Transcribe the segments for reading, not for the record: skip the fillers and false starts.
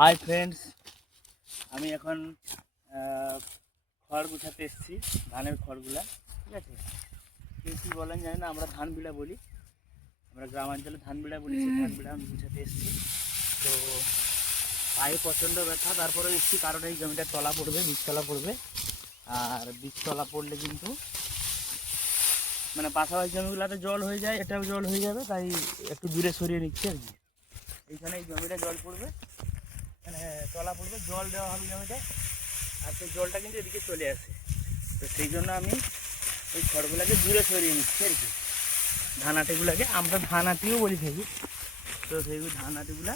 Hi friends, আমি এখন খড় গুছাতে এসেছি, ধানের খড়গুলা। ঠিক আছে, কেউ কী বলেন জানি না, আমরা ধান বিড়া বলি, আমরা গ্রামাঞ্চলে ধান বিড়া বলি। সেই ধান বিড়া আমি গুছাতে এসেছি। তো পায়ে প্রচণ্ড ব্যথা, তারপরে এসেছি কারণ এই জমিটা তলা পড়বে, বীজতলা পড়বে। আর বীজতলা পড়লে কিন্তু মানে পাশাপাশি জমিগুলোতে জল হয়ে যায়, এটাও জল হয়ে যাবে, তাই একটু দূরে সরিয়ে নিচ্ছি আর কি। এইখানে এই জমিটা জল পড়বে, মানে তলা পড়বে, জল দেওয়া হবে জমিটা, আর সেই জলটা কিন্তু এদিকে চলে আসে। তো সেই জন্য আমি ওই খড়গুলোকে দূরে সরিয়ে নিচ্ছি আর কি। ধানাটিগুলোকে আমরা ধানাটিও বলি থাকি, তো সেই ধানাটিগুলা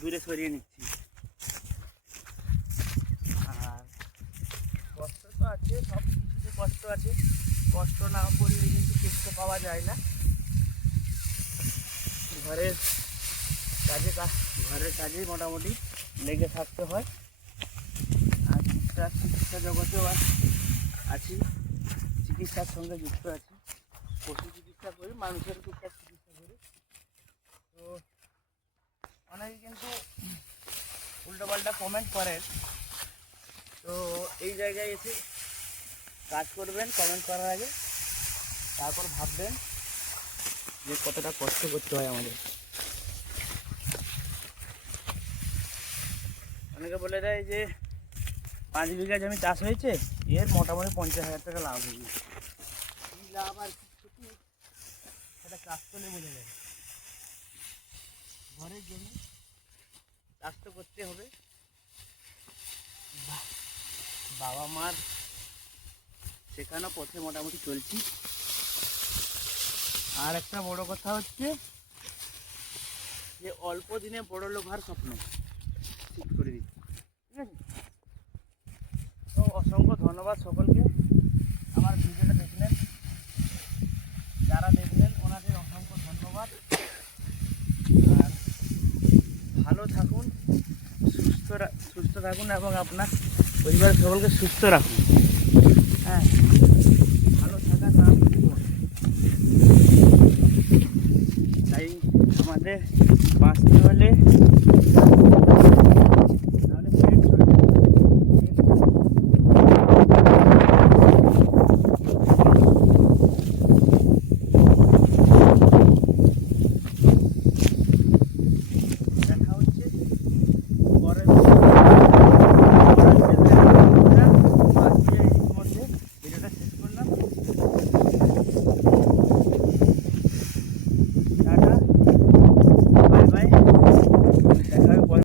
দূরে সরিয়ে নিচ্ছি। আর কষ্ট তো আছে, সব কিছুতে কষ্ট আছে, কষ্ট না করলে কিন্তু কেষ্ট পাওয়া যায় না। ঘরের কাজেই মোটামুটি লেগে থাকতে হয়। আর চিকিৎসা জগতেও আছি, চিকিৎসার সঙ্গে যুক্ত আছি। পশু চিকিৎসা করি, মানুষের টুকটাক চিকিৎসা করি। তো অনেকে কিন্তু উল্টোপাল্টা কমেন্ট করেন, তো এই জায়গায় এসে কাজ করবেন কমেন্ট করার আগে, তারপর ভাববেন যে কতটা কষ্ট করতে হয় আমাদের। অনেকে বলে দেয় যে 5 বিঘা জমি চাষ হয়েছে, এর মোটামুটি 50,000 টাকা লাভ হয়েছে। কী লাভ আর কি ক্ষতি সেটা চাষ করলে বোঝা যায়। ঘরের জমি চাষ তো করতে হবে, বাবা মার শেখানো পথে মোটামুটি চলছি। আর একটা বড় কথা হচ্ছে যে অল্প দিনে বড় লোক হওয়ার স্বপ্ন ঠিক করে দিচ্ছি। ঠিক আছে, তো অসংখ্য ধন্যবাদ সকলকে আমার ভিডিওটা দেখলেন, যারা দেখলেন ওনাদের অসংখ্য ধন্যবাদ। আর ভালো থাকুন, সুস্থ থাকুন এবং আপনার পরিবারের সকলকে সুস্থ রাখুন। হ্যাঁ, ভালো থাকার নাম জীবন, তাই আমাদের বাঁচতে হলে